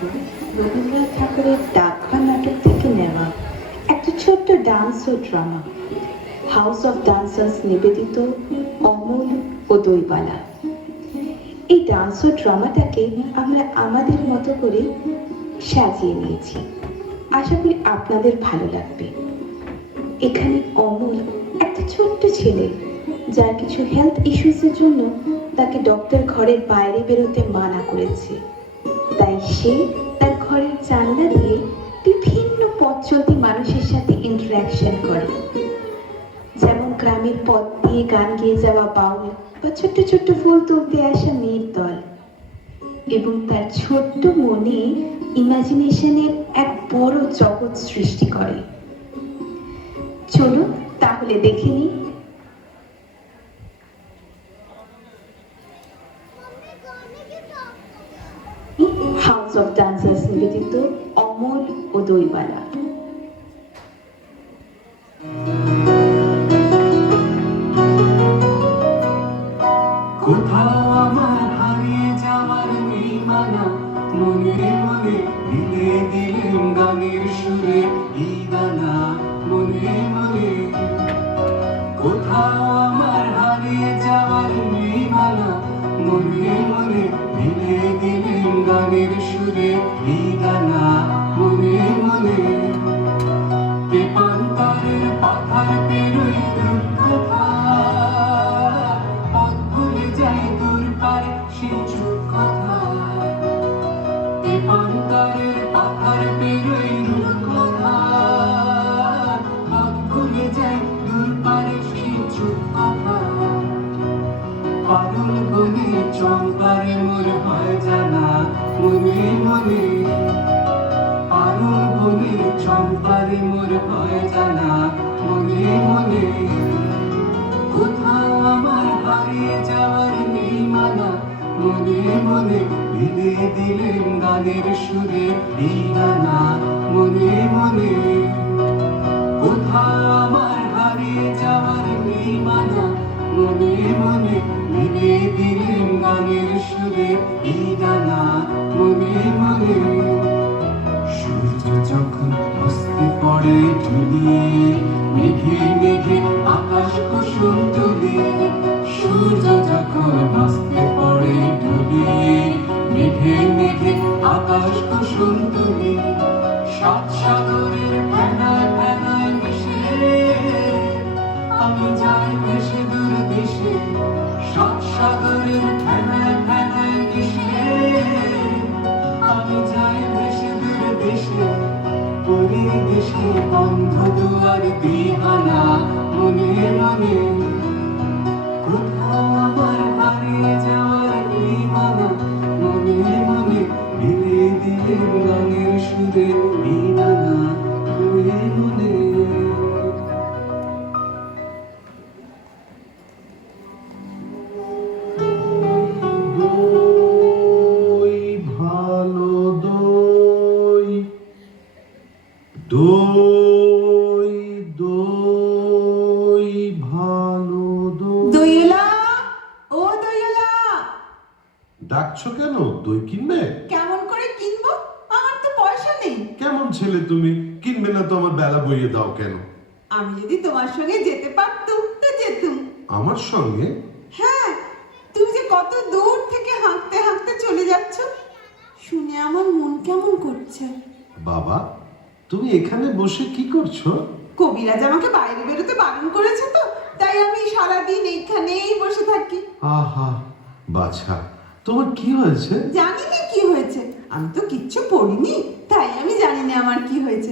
রবীন্দ্রনাথ ঠাকুরের ডাকঘর নাটক থেকে নেওয়া একটা ছোট্ট ডান্স ও ড্রামা, হাউস অফ ডান্সার্স নিবেদিত অমল ও দইবালা। এই ডান্স ও ড্রামাটাকে আমরা আমাদের মতো করে সাজিয়ে নিয়েছি। আশা করি আপনাদের ভালো লাগবে। এখানে অমল একটা ছোট্ট ছেলে, যার কিছু হেলথ ইস্যুসের জন্য তাকে ডক্টর ঘরের বাইরে বেরোতে মানা করেছে। তাই সে তার ঘরের জানলা দিয়ে বিভিন্ন পথ চলতি মানুষের সাথে ইন্টারাকশন করে, যেমন গ্রামের পথ দিয়ে গান গেয়ে যাওয়া বাউল বা ছোট্ট ছোট্ট ফুল তুলতে আসা মেয়ের দল, এবং তার ছোট্ট মনে ইমাজিনেশনের এক বড় জগৎ সৃষ্টি করে। চলুন তাহলে দেখে নিই। হাউস অফ ডান্সার্স নিবেদিত অমল ও দইবালা। কোথাও আমার হারিয়ে যাওয়ার নেই মানা, মনে মনে দিলে দিলেন গানের সুরে এই দানা, মনে মনে। কোথাও আমার হারিয়ে যাওয়ার নেই মানা, মনে মনে দিলে দিলেন গানের সুরে এই দানা, মনে মনে। পেপান্তারের পাথার পেরোই দূর কোথায়, পথ ভুলে যাই দূর পারে সে চুপ কথা। পেপান্তারের পাথার পেরোই দূর কোথায়, পথ ভুলে যাই দূর পারে সে চুপ কথা। পাগল বনে চম্পারে মোর হয় জানা, মনে মনে। পাগল বনে চম্পারে মোর হয় জানা, মনে মনে। কোথাও আমার হারিয়ে যাওয়ার নেই মানা, মনে মনে দিলে দিলেন গানের সুরে এই গানা, মনে মনে। কোথাও আমার হারিয়ে যাওয়ার নেই মানা, মনে মনে দিলে দিলেন গানের সুরে এই গানা, মনে মনে। সূর্য যখন অস্তে পড়ে ঢুলিয়ে, মেঘে মেঘে আকাশ কুসুম তুলে। সূর্য যখন অস্তে পড়ে ঢুলিয়ে, মেঘে মেঘে আকাশ কুসুম তুলে। সাত সাগরের ফেনায় ফেনায় মিশে আমি যাই ভেসে দূর দেশে। সাত সাগরের ফেনায় ফেনায় মিশে আমি যাই ভেসে দূর দেশে। পরের দেশে বন্ধ দুয়ার দিহানা, মনে মনে। কোথাও আমার হারিয়ে যাওয়ার নেই মানা, মনে মনে দিলে দিলে গানের সুরে এই নানা, মনে মনে। দই ভালো দই, দই দই ভালো দই। দইয়েলা, ও দইয়েলা, ডাকছো কেন? দই কিনবে? কেমন করে কিনবো? আমার তো পয়সা নেই। কেমন ছেলে তুমি, কিনবে না তো আমার বেলা বইয়ে দাও কেন? আমি যদি তোমার সঙ্গে যেতে পারতুম তো যেতুম। আমার সঙ্গে? হ্যাঁ, তুমি যে কত দূর থেকে হাঁটতে হাঁটতে চলে যাচ্ছ, শুনে আমার মন কেমন করছে। বাবা, তুমি এখানে বসে কি করছো? কবিরাজ আমাকে বাইরে বেরোতে বারণ করেছে, তো তাই আমি সারাদিন এইখানেই বসে থাকি। আহা বাছা, তোমার কি হয়েছে? জানি না কি হয়েছে, আমি তো কিচ্ছু পড়িনি, তাই আমি জানি না আমার কি হয়েছে।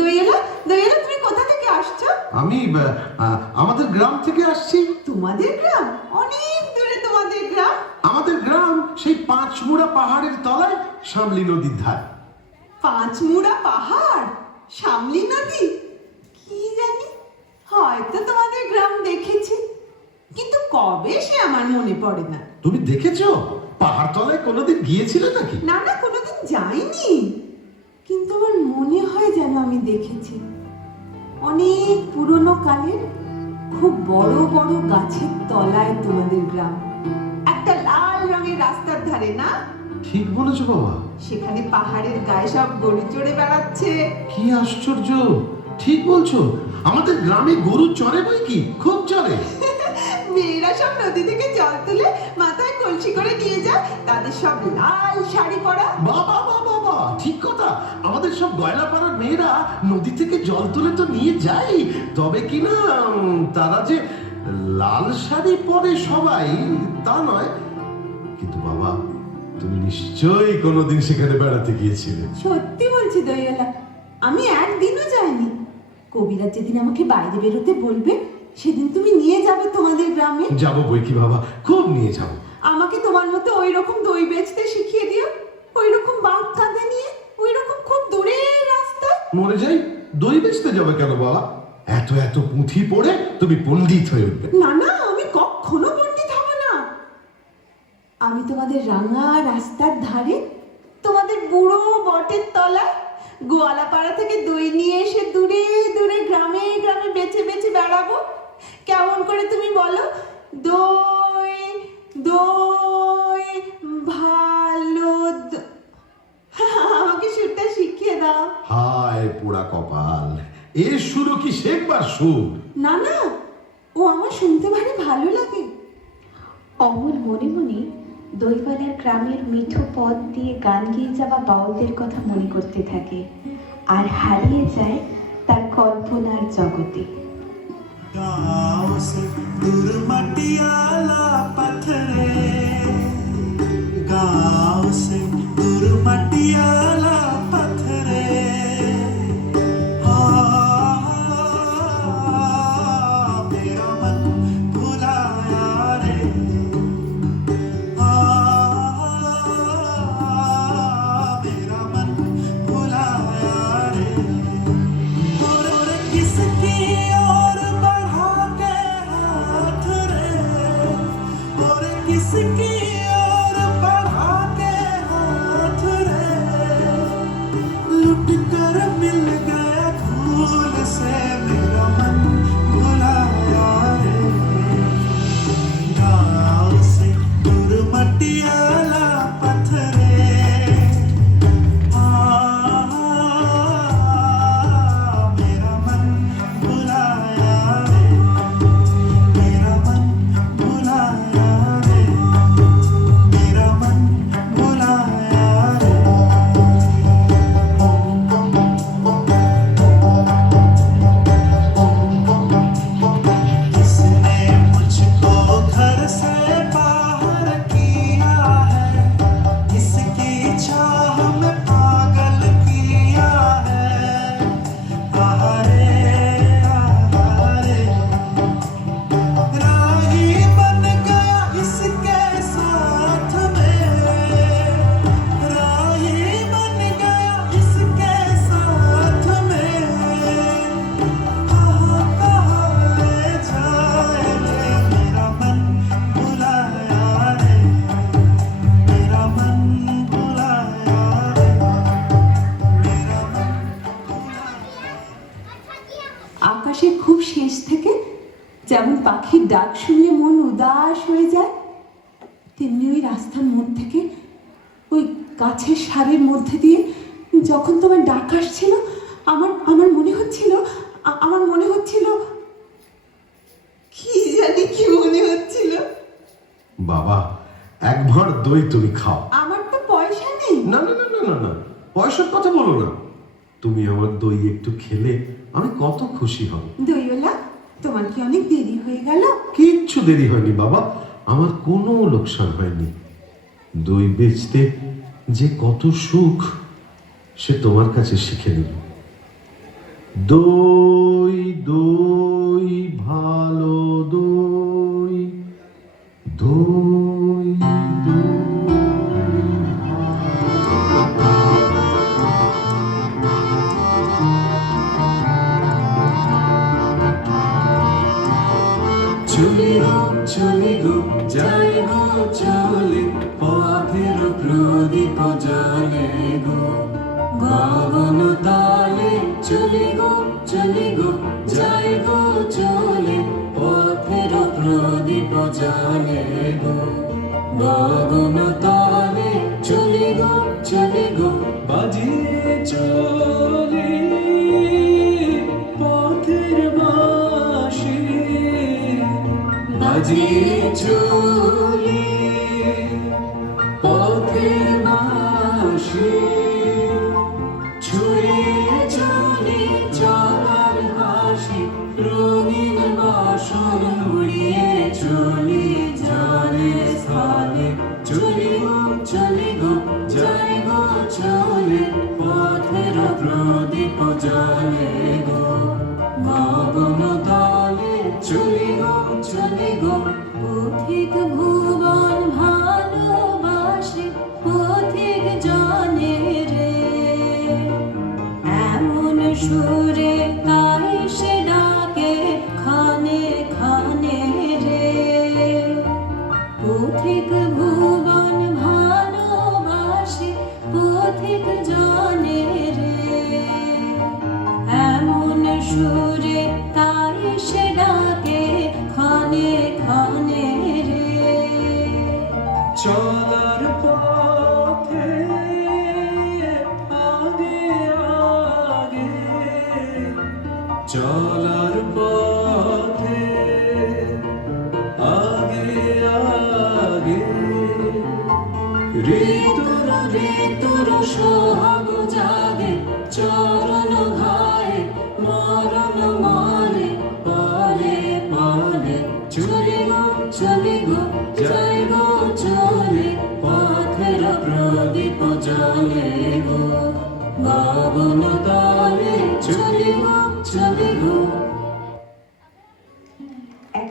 দইয়েলা, দইয়েলা, তুমি কোথা থেকে আসছো? আমি আমাদের গ্রাম থেকে আসছি। তোমাদের গ্রাম? অনেক দূরে তোমাদের গ্রাম। আমাদের গ্রাম সেই পাঁচমুড়া পাহাড়ের তলায়, শামলি নদীর ধারে। পাঁচমুড়া পাহাড়, শামলি নদী, কি জানি, হয়তো তোমাদের গ্রাম দেখেছি, কিন্তু কবে সে আমার মনে পড়ে না। তুমি দেখেছো? পাহাড় তলায় কোনোদিন গিয়েছিলে নাকি? না না, কোনোদিন যাইনি, কিন্তু আমার মনে হয় যেন আমি দেখেছি। অনেক পুরনো কালের খুব বড় বড় গাছের তলায় তোমাদের গ্রাম, একটা লাল রঙের রাস্তার ধারে, না? ঠিক বলেছো বাবা। সেখানে পাহাড়ের গায়ে সব গরু চড়ে বেড়াচ্ছে। কি আশ্চর্য, ঠিক বলছো। আমাদের গ্রামে গরু চড়ে বই কি, খুব চড়ে। মেয়েরা সব নদী থেকে জল তুলে মাথায় কলসি করে নিয়ে যায়, তাদের সব লাল শাড়ি পরা। বাবা বাবা বাবা, ঠিক কথা। আমাদের সব গয়লাপাড়ার মেয়েরা নদী থেকে জল তুলে তো নিয়ে যায়, তবে কি না তারা যে লাল শাড়ি পরে সবাই তা নয়। কিন্তু বাবা, তুমি নিশ্চয়ই কোনোদিন সেখানে বেড়াতে গিয়েছিলে। সত্যি বলছি দইওয়ালা, আমি একদিনও যাইনি। কবিরাজ যেদিন আমাকে বাইরে বেরোতে বলবে সেদিন তুমি নিয়ে যাবে তোমাদের গ্রামে। যাবো বই কি বাবা, খুব নিয়ে যাবো। আমাকে তোমার মতো ওই রকম দই বেচতে শিখিয়ে দিও, ওই রকম বাঁক কাঁধে নিয়ে, ওই রকম খুব দূরের রাস্তায়। মরে যাই, দই বেচতে যাবে কেন বাবা? এত এত পুঁথি পড়ে তুমি পণ্ডিত হয়ে উঠবে। না না, আমি কখনো পণ্ডিত হব না। আমি তোমাদের রাঙা রাস্তার ধারে, তোমাদের বুড়ো বটের তলায় গোয়ালাপাড়া থেকে দই নিয়ে এসে দূরে দূরে গ্রামে গ্রামে বেচে বেচে বেড়াবো। কেমন করে তুমি বলো? দই দই ভালো আমাকে সুরটা শিখিয়ে দাও। হায় পোড়া কপাল, এর সুরও কি শেখবার সুর? না না, ও আমার শুনতে ভারী ভালো লাগে। অমল মনে মনে দইওয়ালার গ্রামের মিঠো পথ দিয়ে গান গেয়ে যাওয়া বাউলদের কথা মনে করতে থাকে আর হারিয়ে যায় তার কল্পনার জগতে। गाँव से दूर मटियाला पत्थरे, गाँव से दूर मटियाला पत्थरे, मेरा मन भुलाया रे, मेरा मन भुलाया रे। और किसकी ओर बढ़ा के हाथ रे, और किसकी ओर बढ़ा के हाथ रे, लुट कर मिल गया धूल से मेरा मन भुलाया रे। गाँव से दूर मटियाला पत्थरे, मेरा मन भुलाया रे, मेरा मन भुलाया रे, मेरा मन भुलाया रे। किसने मुझको घर से बाहर किया है, किसकी चाह में पागल किया है। आहारे आहारे, राही बन गया इसके साथ में, राही बन गया इसके साथ में। कहाँ कहाँ ले जाए रे, मेरा मन भुलाया रे, मेरा मन भुलाया रे, मेरा मन আকাশের খুব শেষ থেকে যেমন পাখির ডাক শুনলে মন উদাস হয়ে যায়, তেমনি ওই রাস্তার মোড় থেকে ওই গাছের সারের মধ্যে দিয়ে যখন তোমার ডাক আসছিল, আমার আমার মনে হচ্ছিল, আমার মনে হচ্ছিল, কি জানি কি মনে হচ্ছিল। বাবা, এক ভর দই তুমি খাও। আমার তো পয়সা নেই। না না না না না না, পয়সার কথা বলো না। তুমি আমার দই একটু খেলে আমি কত খুশি হব। দইওয়ালা, তোমার কি অনেক দেরি হয়ে গেল? কিচ্ছু দেরি হয়নি বাবা, আমার কোনো লোকসান হয়নি। দই বেচতে যে কত সুখ সে তোমার কাছে শিখে নিল। দই দই ভালো দই, দই দই চলি গো চলি গো যাই গো চলে, পথের প্রদীপ জ্বলে গো গগন তলে। চলি গো যাই গো চলে, পথের প্রদীপ জ্বলে গো গগন তলে। চলি চলি গো বাজিয়ে চলি পথের বাঁশি বাজিয়ে চলি পথের বাঁশি ছুঁয়ে চলি চলার হাসি রঙিন বাসন উড়িয়ে চলি জলে স্থলে চলি গো যাই গো চলে পথের প্রদীপ জলে গো গগন তলে চলি গো পথিক ভুবন ভালোবাসে পথিক জানে রে এমন সুরে তাই সে ডাকে খানে খানে রে পথিক ভুবন ভালোবাসে পথিক জানে রে এমন সুরে তাই সে ডাকে খানে খানে রে চলার পথে আগে আগে চলার পথে আগে আগে ঋতুর সোহাগ জাগে চরণ ঘায়ে মরণ মরে পলে পলে চলি গো যাই গো